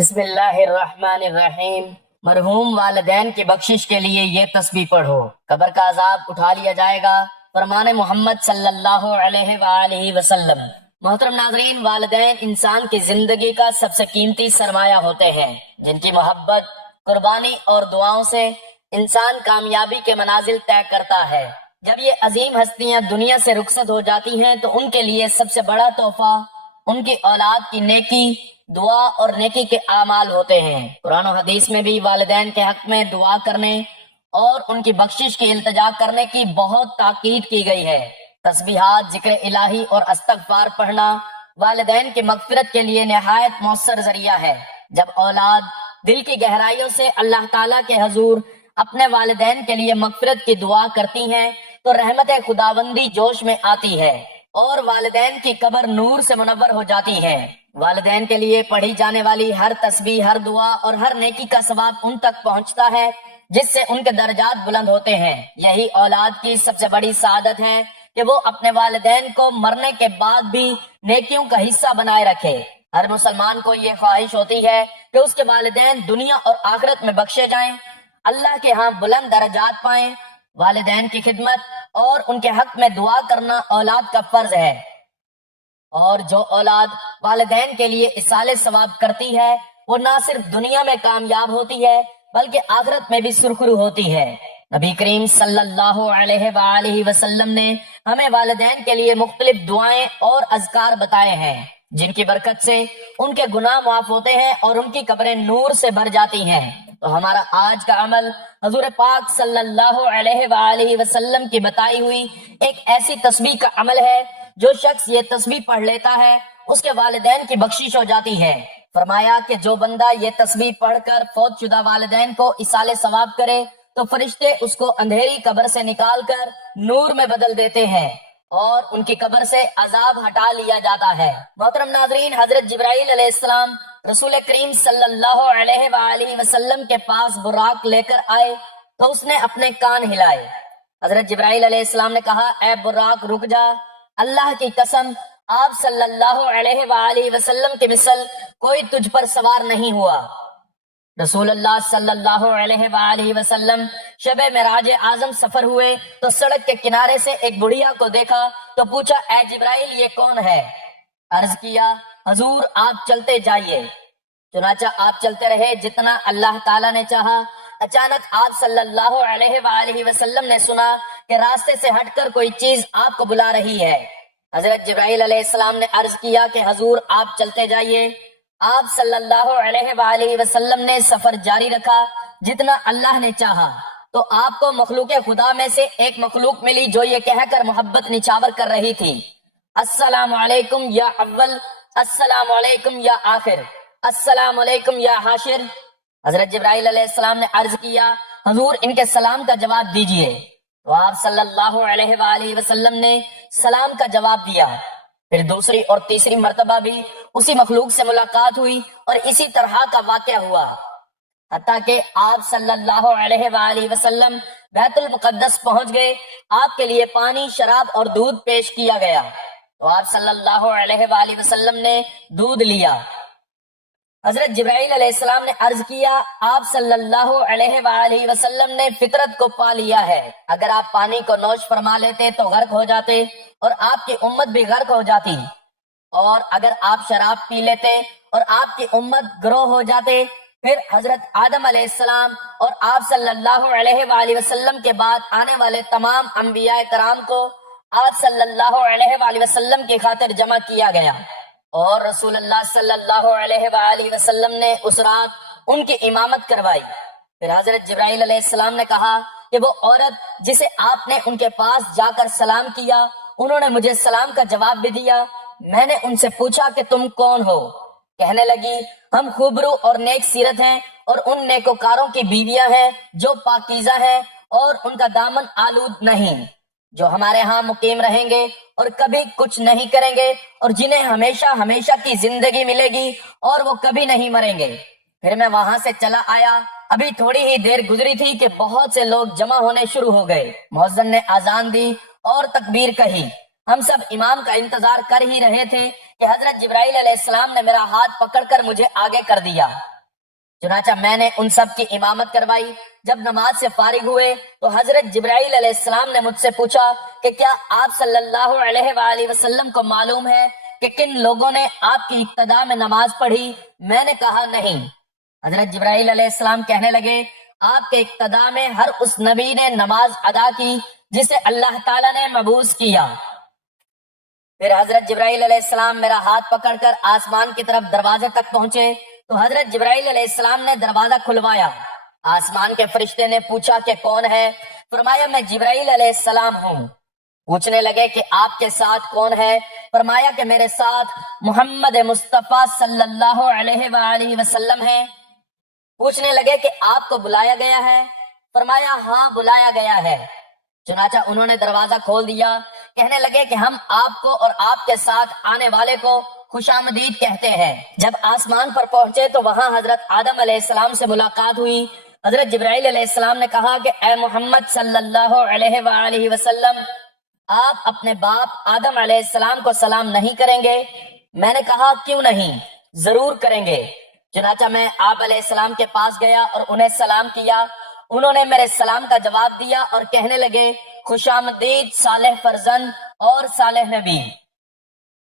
بسم اللہ الرحمن الرحیم۔ مرحوم والدین کی بخشش کے لیے یہ تسبیح پڑھو، قبر کا عذاب اٹھا لیا جائے گا۔ فرمان محمد صلی اللہ علیہ وآلہ وسلم۔ محترم ناظرین، والدین انسان کی زندگی کا سب سے قیمتی سرمایہ ہوتے ہیں، جن کی محبت، قربانی اور دعاؤں سے انسان کامیابی کے منازل طے کرتا ہے۔ جب یہ عظیم ہستیاں دنیا سے رخصت ہو جاتی ہیں تو ان کے لیے سب سے بڑا تحفہ ان کی اولاد کی نیکی، دعا اور نیکی کے اعمال ہوتے ہیں۔ قرآن و حدیث میں بھی والدین کے حق میں دعا کرنے اور ان کی بخشش کی التجا کرنے کی بہت تاکید کی گئی ہے۔ تسبیحات، ذکر الہی اور استغفار پڑھنا والدین کی مغفرت کے لیے نہایت مؤثر ذریعہ ہے۔ جب اولاد دل کی گہرائیوں سے اللہ تعالیٰ کے حضور اپنے والدین کے لیے مغفرت کی دعا کرتی ہیں تو رحمت خداوندی جوش میں آتی ہے اور والدین کی قبر نور سے منور ہو جاتی ہے۔ والدین کے لیے پڑھی جانے والی ہر تسبیح، ہر دعا اور ہر نیکی کا ثواب ان تک پہنچتا ہے، جس سے ان کے درجات بلند ہوتے ہیں۔ یہی اولاد کی سب سے بڑی سعادت ہے کہ وہ اپنے والدین کو مرنے کے بعد بھی نیکیوں کا حصہ بنائے رکھے۔ ہر مسلمان کو یہ خواہش ہوتی ہے کہ اس کے والدین دنیا اور آخرت میں بخشے جائیں، اللہ کے ہاں بلند درجات پائیں۔ والدین کی خدمت اور ان کے حق میں دعا کرنا اولاد کا فرض ہے، اور جو اولاد والدین کے لیے ایصال ثواب کرتی ہے وہ نہ صرف دنیا میں کامیاب ہوتی ہے بلکہ آخرت میں بھی سرخرو ہوتی ہے۔ نبی کریم صلی اللہ علیہ وآلہ وسلم نے ہمیں والدین کے لیے مختلف دعائیں اور اذکار بتائے ہیں، جن کی برکت سے ان کے گناہ معاف ہوتے ہیں اور ان کی قبریں نور سے بھر جاتی ہیں۔ تو ہمارا آج کا عمل حضور پاک صلی اللہ علیہ وآلہ وسلم کی بتائی ہوئی ایک ایسی تسبیح کا عمل ہے۔ جو شخص یہ تسبیح پڑھ لیتا ہے اس کے والدین کی بخشش ہو جاتی ہے۔ فرمایا کہ جو بندہ یہ تسبیح پڑھ کر فوت شدہ والدین کو ایصال ثواب کرے تو فرشتے اس کو اندھیری قبر سے نکال کر نور میں بدل دیتے ہیں اور ان کی قبر سے عذاب ہٹا لیا جاتا ہے۔ محترم ناظرین، حضرت جبرائیل علیہ السلام رسول کریم صلی اللہ علیہ وآلہ وسلم کے پاس براق لے کر آئے تو اس نے اپنے کان ہلائے۔ حضرت جبرائیل علیہ السلام نے کہا، اے براق رک جا، اللہ کی قسم آپ صلی اللہ علیہ وآلہ وسلم کے مثل کوئی تجھ پر سوار نہیں ہوا۔ رسول اللہ صلی اللہ علیہ وآلہ وسلم شب معراج اعظم سفر ہوئے تو سڑک کے کنارے سے ایک بڑھیا کو دیکھا تو پوچھا، اے جبرائیل یہ کون ہے؟ عرض کیا، حضور آپ چلتے جائیے۔ چنانچہ آپ چلتے رہے جتنا اللہ تعالیٰ نے چاہا۔ اچانک آپ صلی اللہ علیہ وآلہ وسلم نے سنا کہ راستے سے ہٹ کر کوئی چیز آپ کو بلا رہی ہے۔ حضرت جبرائیل علیہ السلام نے عرض کیا کہ حضور آپ چلتے جائیے۔ آپ صلی اللہ علیہ وآلہ وسلم نے سفر جاری رکھا جتنا اللہ نے چاہا تو آپ کو مخلوق خدا میں سے ایک مخلوق ملی جو یہ کہہ کر محبت نچھاور کر رہی تھی، السلام علیکم یا اول، السلام علیکم یا آخر، السلام علیکم یا حاشر۔ حضرت جبرائیل علیہ السلام نے عرض کیا، حضور ان کے سلام کا جواب دیجئے۔ تو آپ صلی اللہ علیہ وآلہ وسلم نے سلام کا جواب دیا۔ پھر دوسری اور تیسری مرتبہ بھی اسی مخلوق سے ملاقات ہوئی اور اسی طرح کا واقعہ ہوا، حتیٰ کہ آپ صلی اللہ علیہ وآلہ وسلم بیت المقدس پہنچ گئے۔ آپ کے لیے پانی، شراب اور دودھ پیش کیا گیا تو آپ صلی اللہ علیہ وآلہ وسلم نے دودھ لیا۔ حضرت جبرائیل علیہ السلام نے عرض کیا، آپ صلی اللہ علیہ وآلہ وسلم نے فطرت کو پا لیا ہے، اگر آپ پانی کو نوش فرما لیتے تو غرق ہو جاتے اور آپ کی امت بھی غرق ہو جاتی، اور اگر آپ شراب پی لیتے اور آپ کی امت گروہ ہو جاتے۔ پھر حضرت آدم علیہ السلام اور آپ صلی اللہ علیہ وآلہ وسلم کے بعد آنے والے تمام انبیاء کرام کو آپ صلی اللہ علیہ وآلہ وسلم کی خاطر جمع کیا گیا، اور رسول اللہ صلی اللہ علیہ وآلہ وسلم نے اس رات ان کی امامت کروائی۔ پھر حضرت جبرائیل علیہ السلام نے کہا کہ وہ عورت جسے آپ نے ان کے پاس جا کر سلام کیا، انہوں نے مجھے سلام کا جواب بھی دیا۔ میں نے ان سے پوچھا کہ تم کون ہو؟ کہنے لگی، ہم خوبرو اور نیک سیرت ہیں اور ان نیکوکاروں کی بیویاں ہیں جو پاکیزہ ہیں اور ان کا دامن آلود نہیں، جو ہمارے ہاں مقیم رہیں گے اور کبھی کچھ نہیں کریں گے اور جنہیں ہمیشہ ہمیشہ کی زندگی ملے گی اور وہ کبھی نہیں مریں گے۔ پھر میں وہاں سے چلا آیا، ابھی تھوڑی ہی دیر گزری تھی کہ بہت سے لوگ جمع ہونے شروع ہو گئے۔ مؤذن نے اذان دی اور تکبیر کہی۔ ہم سب امام کا انتظار کر ہی رہے تھے کہ حضرت جبرائیل علیہ السلام نے میرا ہاتھ پکڑ کر مجھے آگے کر دیا چنانچہ میں نے ان سب کی امامت کروائی۔ جب نماز سے فارغ ہوئے تو حضرت جبرائیل علیہ السلام نے مجھ سے پوچھا کہ کیا آپ صلی اللہ علیہ وآلہ وسلم کو معلوم ہے کہ کن لوگوں نے آپ کی ابتدا میں نماز پڑھی؟ میں نے کہا نہیں۔ حضرت جبرائیل علیہ السلام کہنے لگے آپ کے ابتدا میں ہر اس نبی نے نماز ادا کی جسے اللہ تعالیٰ نے مبعوث کیا۔ پھر حضرت جبرائیل علیہ السلام میرا ہاتھ پکڑ کر آسمان کی طرف دروازے تک پہنچے تو حضرت جبرائیل علیہ السلام نے دروازہ کھلوایا۔ آسمان کے فرشتے نے پوچھا کہ کون ہے؟ فرمایا میں جبرائیل علیہ السلام ہوں۔ پوچھنے لگے کہ آپ کے ساتھ کون ہے؟ فرمایا کہ میرے ساتھ محمد مصطفیٰ صلی اللہ علیہ وآلہ وسلم ہیں۔ پوچھنے لگے کہ آپ کو بلایا گیا ہے؟ فرمایا ہاں بلایا گیا ہے۔ چنانچہ انہوں نے دروازہ کھول دیا۔ کہنے لگے کہ ہم آپ کو اور آپ کے ساتھ آنے والے کو خوش آمدید کہتے ہیں۔ جب آسمان پر پہنچے تو وہاں حضرت آدم علیہ السلام سے ملاقات ہوئی۔ حضرت جبرائیل علیہ السلام نے کہا کہ اے محمد صلی اللہ علیہ وآلہ وسلم، آپ اپنے باپ آدم علیہ السلام کو سلام نہیں کریں گے؟ میں نے کہا کیوں نہیں، ضرور کریں گے۔ چنانچہ میں آپ علیہ السلام کے پاس گیا اور انہیں سلام کیا۔ انہوں نے میرے سلام کا جواب دیا اور کہنے لگے خوش آمدید صالح فرزند اور صالح نبی۔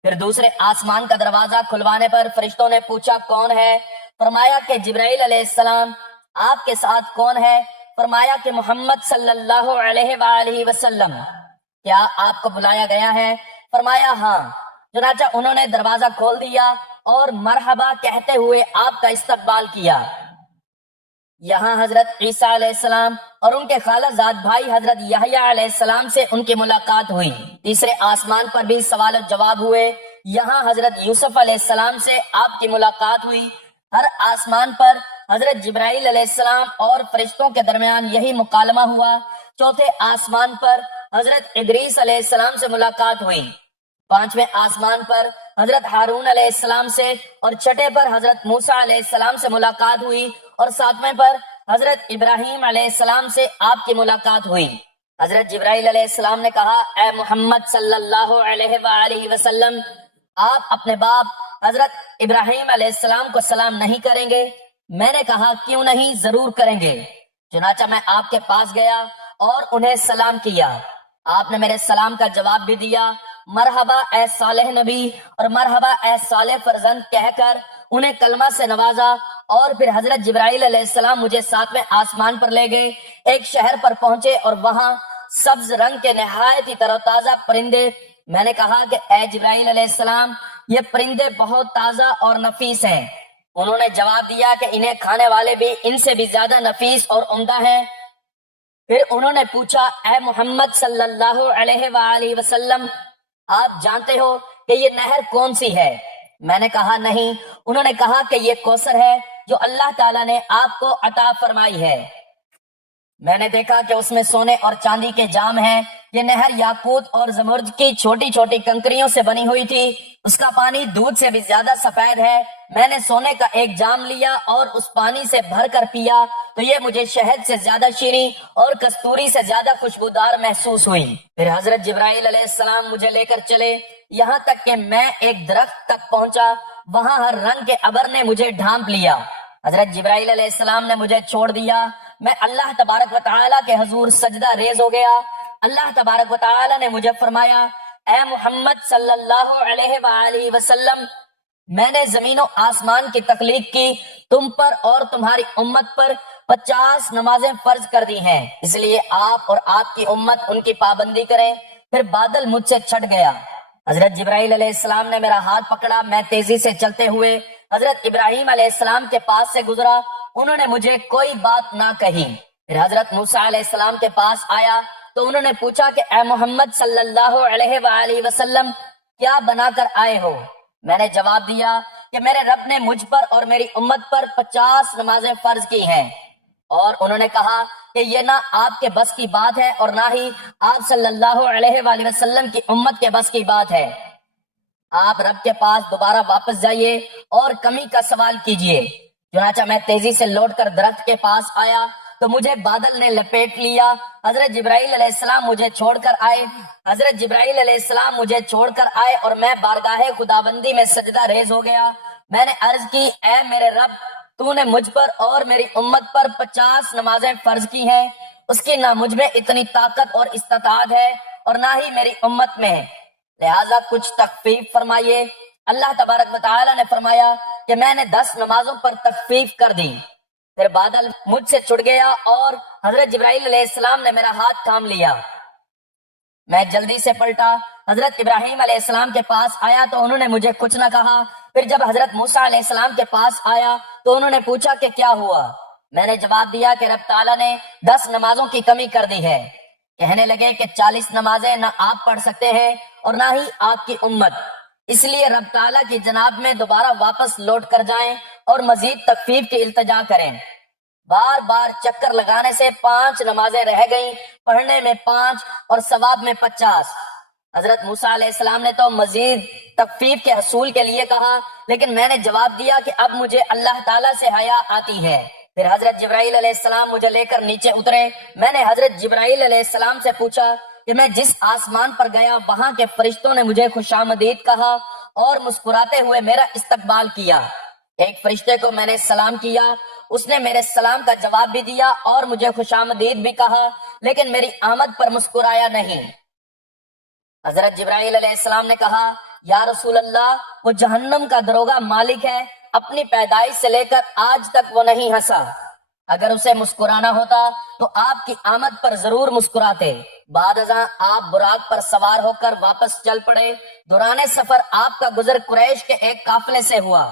پھر دوسرے آسمان کا دروازہ کھلوانے پر فرشتوں نے پوچھا کون ہے؟ فرمایا کہ جبرائیل علیہ السلام۔ آپ کے ساتھ کون ہے؟ فرمایا کہ محمد صلی اللہ علیہ وآلہ وسلم۔ کیا آپ کو بلایا گیا ہے؟ فرمایا ہاں۔ چنانچہ انہوں نے دروازہ کھول دیا اور مرحبا کہتے ہوئے آپ کا استقبال کیا۔ یہاں حضرت عیسیٰ علیہ السلام اور ان کے خالہ زاد بھائی حضرت یحییٰ علیہ السلام سے ان کی ملاقات ہوئی۔ تیسرے آسمان پر بھی سوال و جواب ہوئے۔ یہاں حضرت یوسف علیہ السلام سے آپ کی ملاقات ہوئی۔ ہر آسمان پر حضرت جبرائیل علیہ السلام اور فرشتوں کے درمیان یہی مکالمہ ہوا۔ چوتھے آسمان پر حضرت ادریس علیہ السلام سے ملاقات ہوئی۔ پانچویں آسمان پر حضرت ہارون علیہ السلام سے اور چھٹے پر حضرت موسیٰ علیہ السلام سے ملاقات ہوئی اور ساتویں پر حضرت ابراہیم علیہ السلام سے آپ کی ملاقات ہوئی۔ حضرت جبرائیل علیہ السلام نے کہا اے محمد صلی اللہ علیہ وآلہ وسلم، آپ اپنے باپ حضرت ابراہیم علیہ السلام کو سلام نہیں کریں گے؟ میں نے کہا کیوں نہیں، ضرور کریں گے۔ چنانچہ میں آپ کے پاس گیا اور انہیں سلام کیا۔ آپ نے میرے سلام کا جواب بھی دیا۔ مرحبا اے صالح نبی اور مرحبا اے صالح فرزند کہہ کر انہیں کلمہ سے نوازا، اور پھر حضرت جبرائیل علیہ السلام مجھے ساتویں آسمان پر لے گئے۔ ایک شہر پر پہنچے اور وہاں سبز رنگ کے نہایت ہی تر و تازہ پرندے۔ میں نے کہا کہ اے جبرائیل علیہ السلام، یہ پرندے بہت تازہ اور نفیس ہیں۔ انہوں نے جواب دیا کہ انہیں کھانے والے بھی ان سے بھی زیادہ نفیس اور عمدہ ہیں۔ پھر انہوں نے پوچھا اے محمد صلی اللہ علیہ وآلہ وسلم، آپ جانتے ہو کہ یہ نہر کون سی ہے؟ میں نے کہا نہیں۔ انہوں نے کہا کہ یہ کوثر ہے جو اللہ تعالیٰ نے آپ کو عطا فرمائی ہے۔ میں نے دیکھا کہ اس میں سونے اور چاندی کے جام ہیں۔ یہ نہر یاقوت اور زمرد کی چھوٹی چھوٹی کنکریوں سے بنی ہوئی تھی۔ اس کا پانی دودھ سے بھی زیادہ سفید ہے۔ میں نے سونے کا ایک جام لیا اور اس پانی سے بھر کر پیا تو یہ مجھے شہد سے زیادہ شیریں اور کستوری سے زیادہ خوشبودار محسوس ہوئی۔ پھر حضرت جبرائیل علیہ السلام مجھے لے کر چلے یہاں تک کہ میں ایک درخت تک پہنچا۔ وہاں ہر رنگ کے ابر نے مجھے ڈھانپ لیا۔ حضرت جبرائیل علیہ السلام نے مجھے چھوڑ دیا۔ میں اللہ تبارک و تعالیٰ کے حضور سجدہ ریز ہو گیا۔ اللہ تبارک و تعالیٰ نے مجھے فرمایا اے محمد صلی اللہ علیہ وآلہ وسلم، میں نے زمین و آسمان کی تخلیق کی، تم پر اور تمہاری امت پر 50 نمازیں فرض کر دی ہیں، اس لیے آپ اور آپ کی امت ان کی پابندی کریں۔ پھر بادل مجھ سے چھٹ گیا۔ حضرت جبرائیل علیہ السلام نے میرا ہاتھ پکڑا۔ میں تیزی سے چلتے ہوئے حضرت ابراہیم علیہ السلام کے پاس سے گزرا۔ انہوں نے مجھے کوئی بات نہ کہی۔ پھر حضرت موسیٰ علیہ السلام کے پاس آیا تو انہوں نے پوچھا کہ اے محمد صلی اللہ علیہ وآلہ وسلم، کیا بنا کر آئے ہو؟ میں نے جواب دیا کہ میرے رب نے مجھ پر اور میری امت پر 50 نمازیں فرض کی ہیں۔ اور انہوں نے کہا کہ یہ نہ آپ کے بس کی بات ہے اور نہ ہی آپ صلی اللہ علیہ وآلہ وسلم کی امت کے بس کی بات ہے۔ آپ رب کے پاس دوبارہ واپس جائیے اور کمی کا سوال کیجئے۔ چنانچہ میں تیزی سے لوٹ کر درخت کے پاس آیا تو مجھے بادل نے لپیٹ لیا۔ حضرت جبرائیل علیہ السلام مجھے چھوڑ کر آئے۔ حضرت جبرائیل علیہ السلام مجھے چھوڑ کر آئے اور میں بارگاہ خداوندی میں سجدہ ریز ہو گیا۔ میں نے عرض کی اے میرے رب، تو نے مجھ پر اور میری امت پر 50 نمازیں فرض کی ہیں، اس کی نہ مجھ میں اتنی طاقت اور استطاعت ہے اور نہ ہی میری امت میں ہے، لہٰذا کچھ تخفیف فرمائیے۔ اللہ تبارک و تعالی نے فرمایا کہ میں نے 10 نمازوں پر تخفیف کر دی۔ پھر بادل مجھ سے چھٹ گیا اور حضرت جبرائیل علیہ السلام نے میرا ہاتھ تھام لیا، میں جلدی سے پلٹا، حضرت ابراہیم علیہ السلام کے پاس آیا تو انہوں نے مجھے کچھ نہ کہا۔ پھر جب حضرت موسیٰ علیہ السلام کے پاس آیا تو انہوں نے پوچھا کہ کیا ہوا؟ میں نے جواب دیا کہ رب تعالیٰ نے 10 نمازوں کی کمی کر دی ہے۔ کہنے لگے کہ 40 نمازیں نہ آپ پڑھ سکتے ہیں اور نہ ہی آپ کی امت، اس لیے رب تعالیٰ کی جناب میں دوبارہ واپس لوٹ کر جائیں اور مزید تخفیف کی التجا کریں۔ بار بار چکر لگانے سے 5 نمازیں رہ گئیں، پڑھنے میں 5 اور ثواب میں 50۔ حضرت موسیٰ علیہ السلام نے تو مزید تخفیف کے حصول کے لیے کہا، لیکن میں نے جواب دیا کہ اب مجھے اللہ تعالیٰ سے حیا آتی ہے۔ پھر حضرت جبرائیل علیہ السلام مجھے لے کر نیچے اترے۔ میں نے حضرت جبرائیل علیہ السلام سے پوچھا کہ میں جس آسمان پر گیا وہاں کے فرشتوں نے مجھے خوش آمدید کہا اور مسکراتے ہوئے میرا استقبال کیا۔ ایک فرشتے کو میں نے سلام کیا، اس نے میرے سلام کا جواب بھی دیا اور مجھے خوش آمدید بھی کہا، لیکن میری آمد پر مسکرایا نہیں۔ حضرت جبرائیل علیہ السلام نے کہا، یا رسول اللہ، وہ جہنم کا دروغہ مالک ہے، اپنی پیدائش سے لے کر آج تک وہ نہیں ہنسا، اگر اسے مسکرانا ہوتا تو آپ کی آمد پر ضرور مسکراتے۔ بعد ازاں آپ براق پر سوار ہو کر واپس چل پڑے۔ دوران سفر آپ کا گزر قریش کے ایک قافلے سے ہوا،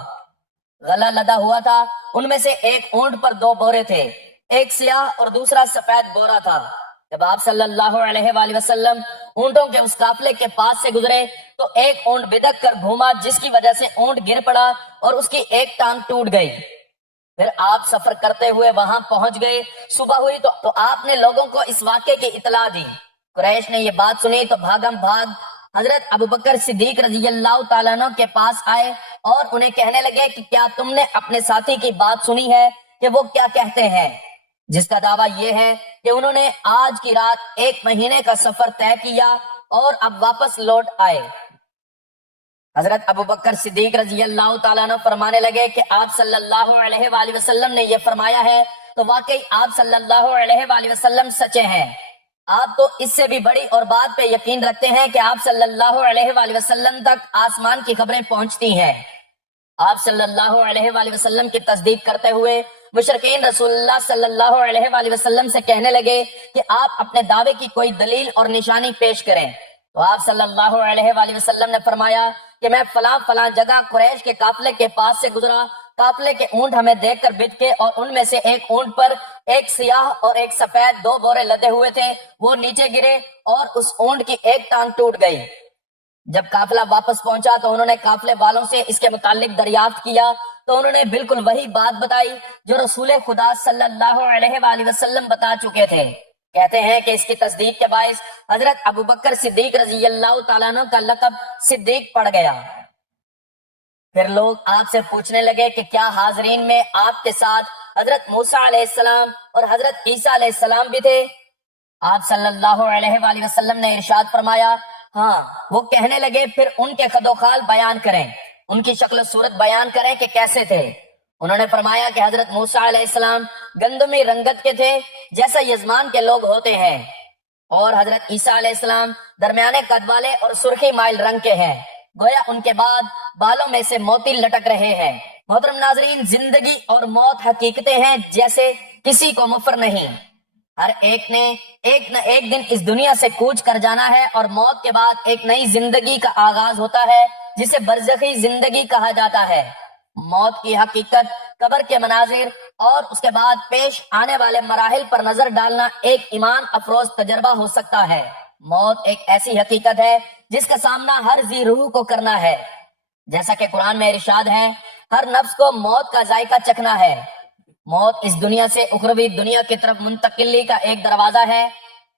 غلہ لدا ہوا تھا، ان میں سے ایک اونٹ پر 2 بورے تھے، ایک سیاہ اور دوسرا سفید بورا تھا۔ جب آپ صلی اللہ علیہ وآلہ وسلم اونٹوں کے اس قافلے کے پاس سے گزرے تو ایک اونٹ بدک کر گھوما، جس کی وجہ سے اونٹ گر پڑا اور اس کی ایک ٹانگ ٹوٹ گئی۔ پھر آپ سفر کرتے ہوئے وہاں پہنچ گئے۔ صبح ہوئی تو آپ نے لوگوں کو اس واقعے کی اطلاع دی۔ قریش نے یہ بات سنی تو بھاگم بھاگ حضرت ابوبکر صدیق رضی اللہ تعالیٰ عنہ کے پاس آئے اور انہیں کہنے لگے کہ کیا تم نے اپنے ساتھی کی بات سنی ہے کہ وہ کیا کہتے ہیں، جس کا دعویٰ یہ ہے کہ انہوں نے آج کی رات 1 مہینے کا سفر طے کیا اور اب واپس لوٹ آئے۔ حضرت ابوبکر صدیق رضی اللہ تعالیٰ عنہ فرمانے لگے کہ آپ صلی اللہ علیہ وآلہ وسلم نے یہ فرمایا ہے تو واقعی آپ صلی اللہ علیہ وآلہ وسلم سچے ہیں۔ آپ تو اس سے بھی بڑی اور بات پہ یقین رکھتے ہیں کہ آپ صلی اللہ علیہ وآلہ وسلم تک آسمان کی خبریں پہنچتی ہیں۔ آپ صلی اللہ علیہ وآلہ وسلم کی تصدیق کرتے ہوئے مشرکین رسول اللہ صلی اللہ علیہ وآلہ وسلم سے کہنے لگے کہ آپ اپنے دعوے کی کوئی دلیل اور نشانی پیش کریں، تو آپ صلی اللہ علیہ وآلہ وسلم نے فرمایا کہ میں فلاں فلاں جگہ قریش کے قافلے کے پاس سے گزرا، قافلے کے اونٹ ہمیں دیکھ کر بد کے اور ان میں سے ایک اونٹ پر ایک سیاہ اور ایک سفید 2 بورے لدے ہوئے تھے، وہ نیچے گرے اور اس اونٹ کی ایک ٹانگ ٹوٹ گئی۔ جب قافلہ واپس پہنچا تو انہوں نے قافلے والوں سے اس کے متعلق دریافت کیا تو انہوں نے بالکل وہی بات بتائی جو رسول خدا صلی اللہ علیہ وآلہ وسلم بتا چکے تھے۔ کہتے ہیں کہ اس کی تصدیق کے باعث حضرت ابوبکر صدیق رضی اللہ تعالیٰ عنہ کا لقب صدیق پڑ گیا۔ پھر لوگ آپ سے پوچھنے لگے کہ کیا حاضرین میں آپ کے ساتھ حضرت موسیٰ علیہ السلام اور حضرت عیسیٰ علیہ السلام بھی تھے؟ آپ صلی اللہ علیہ وآلہ وسلم نے ارشاد فرمایا، ہاں۔ وہ کہنے لگے پھر ان کے خد و خال بیان کریں، ان کی شکل و صورت بیان کریں کہ کیسے تھے۔ انہوں نے فرمایا کہ حضرت موسیٰ علیہ السلام گندمی رنگت کے تھے جیسا یزمان کے لوگ ہوتے ہیں، اور حضرت عیسیٰ علیہ السلام درمیانے قد والے اور سرخی مائل رنگ کے ہیں، گویا ان کے بعد بالوں میں سے موتی لٹک رہے ہیں۔ محترم ناظرین، زندگی اور موت حقیقتیں ہیں جیسے کسی کو مفر نہیں، ہر ایک نے ایک نہ ایک دن اس دنیا سے کوچ کر جانا ہے اور موت کے بعد ایک نئی زندگی کا آغاز ہوتا ہے جسے برزخی زندگی کہا جاتا ہے۔ موت کی حقیقت، قبر کے مناظر اور اس کے بعد پیش آنے والے مراحل پر نظر ڈالنا ایک ایمان افروز تجربہ ہو سکتا ہے۔ موت ایک ایسی حقیقت ہے جس کا سامنا ہر ذی روح کو کرنا ہے، جیسا کہ قرآن میں ارشاد ہے، ہر نفس کو موت کا ذائقہ چکھنا ہے۔ موت اس دنیا سے اخروی دنیا کی طرف منتقلی کا ایک دروازہ ہے۔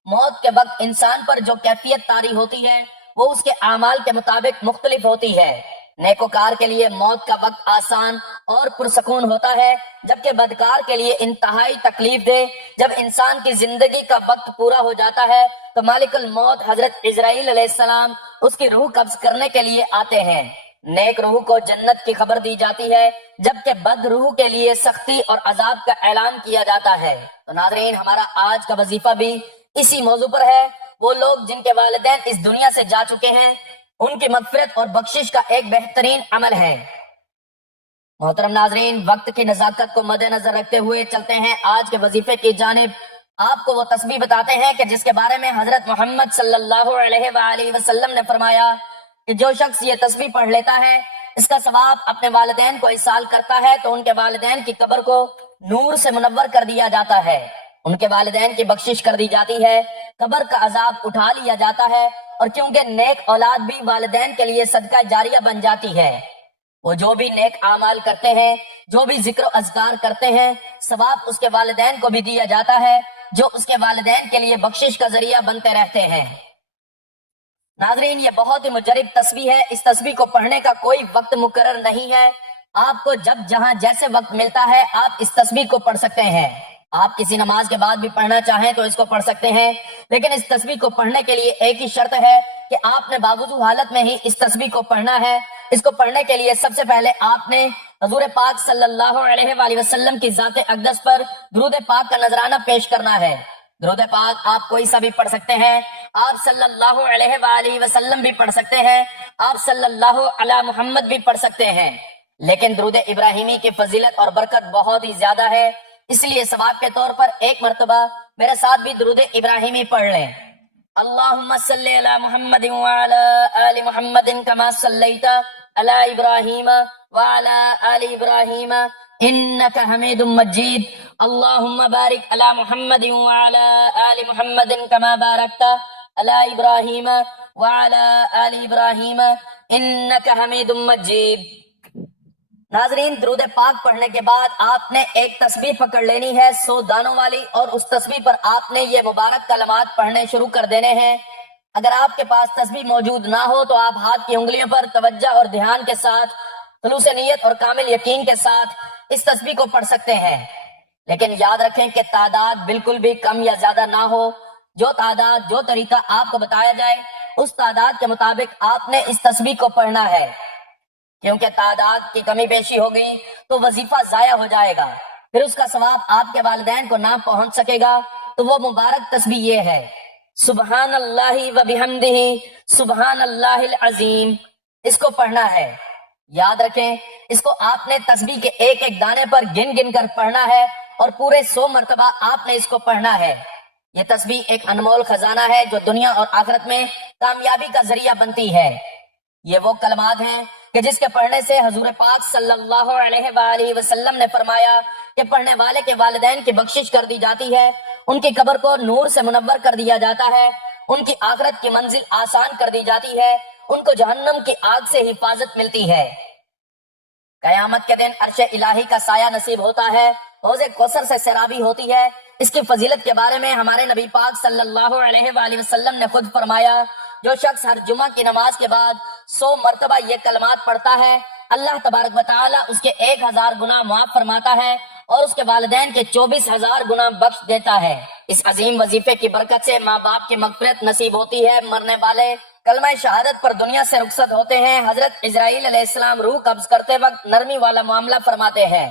موت کے وقت انسان پر جو کیفیت طاری ہوتی ہے وہ اس کے اعمال کے مطابق مختلف ہوتی ہے۔ نیکوکار کے لیے موت کا وقت آسان اور پرسکون ہوتا ہے، جبکہ بدکار کے لیے انتہائی تکلیف دہ۔ جب انسان کی زندگی کا وقت پورا ہو جاتا ہے تو مالک الموت حضرت عزرائیل علیہ السلام اس کی روح قبض کرنے کے لیے آتے ہیں۔ نیک روح کو جنت کی خبر دی جاتی ہے، جبکہ بد روح کے لیے سختی اور عذاب کا اعلان کیا جاتا ہے۔ تو ناظرین، ہمارا آج کا وظیفہ بھی اسی موضوع پر ہے۔ وہ لوگ جن کے والدین اس دنیا سے جا چکے ہیں، ان کی مغفرت اور بخشش کا ایک بہترین عمل ہے۔ محترم ناظرین، وقت کی نزاکت کو مد نظر رکھتے ہوئے چلتے ہیں آج کے وظیفے کی جانب۔ آپ کو وہ تسبیح بتاتے ہیں کہ جس کے بارے میں حضرت محمد صلی اللہ علیہ وآلہ وسلم نے فرمایا کہ جو شخص یہ تسبیح پڑھ لیتا ہے، اس کا ثواب اپنے والدین کو ایصال کرتا ہے تو ان کے والدین کی قبر کو نور سے منور کر دیا جاتا ہے، ان کے والدین کی بخشش کر دی جاتی ہے، قبر کا عذاب اٹھا لیا جاتا ہے، اور کیونکہ نیک اولاد بھی والدین کے لیے صدقہ جاریہ بن جاتی ہے، وہ جو بھی نیک اعمال کرتے ہیں، جو بھی ذکر و اذکار کرتے ہیں، ثواب اس کے والدین کو بھی دیا جاتا ہے جو اس کے والدین کے لیے بخشش کا ذریعہ بنتے رہتے ہیں۔ ناظرین، یہ بہت ہی مجرب تسبیح ہے۔ اس تسبیح کو پڑھنے کا کوئی وقت مقرر نہیں ہے، آپ کو جب جہاں جیسے وقت ملتا ہے آپ اس تسبیح کو پڑھ سکتے ہیں۔ آپ کسی نماز کے بعد بھی پڑھنا چاہیں تو اس کو پڑھ سکتے ہیں، لیکن اس تسبیح کو پڑھنے کے لیے ایک ہی شرط ہے کہ آپ نے باوضو حالت میں ہی اس تسبیح کو پڑھنا ہے۔ اس کو پڑھنے کے لیے سب سے پہلے آپ نے حضور پاک صلی اللہ علیہ وآلہ وسلم کی ذات اقدس پر درود پاک کا نذرانہ پیش کرنا ہے۔ درود پاک آپ کوئی سا بھی پڑھ سکتے ہیں، آپ صلی اللہ علیہ وآلہ وسلم بھی پڑھ سکتے ہیں، آپ صلی اللہ علی محمد بھی پڑھ سکتے ہیں، لیکن درود ابراہیمی کی فضیلت اور برکت بہت ہی زیادہ ہے، اس لیے ثواب کے طور پر ایک مرتبہ میرے ساتھ بھی درود ابراہیمی پڑھ لیں۔ اللہم صلی علی محمد وعلی آل محمد کما صلیت علی ابراہیم وعلی آل ابراہیم انک حمید مجید۔ اللہم بارک علی محمد وعلی آل محمد کما بارکت علی ابراہیم وعلی آل ابراہیم انک حمید مجید۔ ناظرین، درود پاک پڑھنے کے بعد آپ نے ایک تسبیح پکڑ لینی ہے 100 دانوں والی، اور اس تسبیح پر آپ نے یہ مبارک کلمات پڑھنے شروع کر دینے ہیں۔ اگر آپ کے پاس تسبیح موجود نہ ہو تو آپ ہاتھ کی انگلیوں پر توجہ اور دھیان کے ساتھ، خلوص نیت اور کامل یقین کے ساتھ اس تسبیح کو پڑھ سکتے ہیں، لیکن یاد رکھیں کہ تعداد بالکل بھی کم یا زیادہ نہ ہو۔ جو تعداد، جو طریقہ آپ کو بتایا جائے اس تعداد کے مطابق آپ نے اس تسبیح کو پڑھنا ہے، کیونکہ تعداد کی کمی بیشی ہو گئی تو وظیفہ ضائع ہو جائے گا، پھر اس کا ثواب آپ کے والدین کو نہ پہنچ سکے گا۔ تو وہ مبارک تسبیح یہ ہے، سبحان اللہ و بحمدہ سبحان اللہ العظیم۔ اس کو پڑھنا ہے، یاد رکھیں اس کو آپ نے تسبیح کے ایک ایک دانے پر گن گن کر پڑھنا ہے، اور پورے 100 مرتبہ آپ نے اس کو پڑھنا ہے۔ یہ تسبیح ایک انمول خزانہ ہے جو دنیا اور آخرت میں کامیابی کا ذریعہ بنتی ہے۔ یہ وہ کلمات ہیں کہ جس کے پڑھنے سے حضور پاک صلی اللہ علیہ وآلہ وسلم نے فرمایا کہ پڑھنے والے کے والدین کی بخشش کر دی جاتی ہے، ان کی قبر کو نور سے منور کر دیا جاتا ہے، ان کی آخرت کی منزل آسان کر دی جاتی ہے، ان کو جہنم کی آگ سے حفاظت ملتی ہے، قیامت کے دن عرش الہی کا سایہ نصیب ہوتا ہے، حوض کوثر سے سیرابی ہوتی ہے۔ اس کی فضیلت کے بارے میں ہمارے نبی پاک صلی اللہ علیہ وآلہ وسلم نے خود فرمایا، جو شخص ہر جمعہ کی نماز کے بعد 100 مرتبہ یہ کلمات پڑھتا ہے، اللہ تبارک و تعالی اس کے 1000 گناہ معاف فرماتا ہے اور اس کے والدین کے 24000 گناہ بخش دیتا ہے۔ اس عظیم وظیفے کی برکت سے ماں باپ کی مغفرت نصیب ہوتی ہے، مرنے والے کلمہ شہادت پر دنیا سے رخصت ہوتے ہیں، حضرت اسرائیل علیہ السلام روح قبض کرتے وقت نرمی والا معاملہ فرماتے ہیں،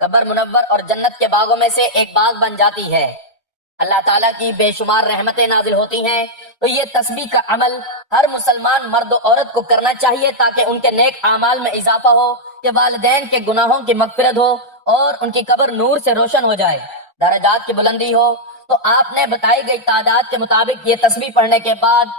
قبر منور اور جنت کے باغوں میں سے ایک باغ بن جاتی ہے، اللہ تعالیٰ کی بے شمار رحمتیں نازل ہوتی ہیں۔ تو یہ تسبیح کا عمل ہر مسلمان مرد و عورت کو کرنا چاہیے تاکہ ان کے نیک اعمال میں اضافہ ہو، کہ والدین کے گناہوں کی مغفرت ہو اور ان کی قبر نور سے روشن ہو جائے، درجات کی بلندی ہو۔ تو آپ نے بتائی گئی تعداد کے مطابق یہ تسبیح پڑھنے کے بعد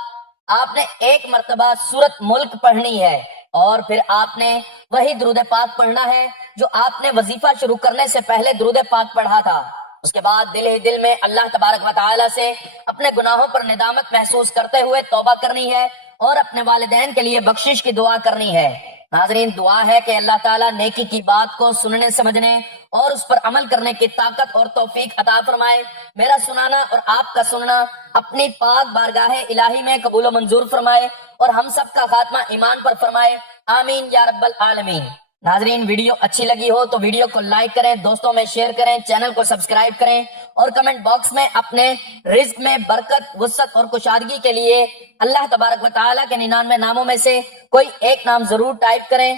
آپ نے ایک مرتبہ سورۃ ملک پڑھنی ہے، اور پھر آپ نے وہی درود پاک پڑھنا ہے جو آپ نے وظیفہ شروع کرنے سے پہلے درود پاک پڑھا تھا۔ اس کے بعد دل ہی دل میں اللہ تبارک و تعالی سے اپنے گناہوں پر ندامت محسوس کرتے ہوئے توبہ کرنی ہے اور اپنے والدین کے لیے بخشش کی دعا کرنی ہے۔ ناظرین، دعا ہے کہ اللہ تعالیٰ نیکی کی بات کو سننے سمجھنے اور اس پر عمل کرنے کی طاقت اور توفیق عطا فرمائے۔ میرا سنانا اور آپ کا سننا اپنی پاک بارگاہ الہی میں قبول و منظور فرمائے اور ہم سب کا خاتمہ ایمان پر فرمائے، آمین یا رب العالمین۔ ناظرین، ویڈیو اچھی لگی ہو تو ویڈیو کو لائک کریں، دوستوں میں شیئر کریں، چینل کو سبسکرائب کریں اور کمنٹ باکس میں اپنے رزق میں برکت، وسعت اور کشادگی کے لیے اللہ تبارک و تعالیٰ کے 99 ناموں میں سے کوئی ایک نام ضرور ٹائپ کریں۔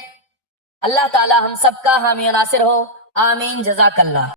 اللہ تعالیٰ ہم سب کا حامی و ناصر ہو، آمین، جزاک اللہ۔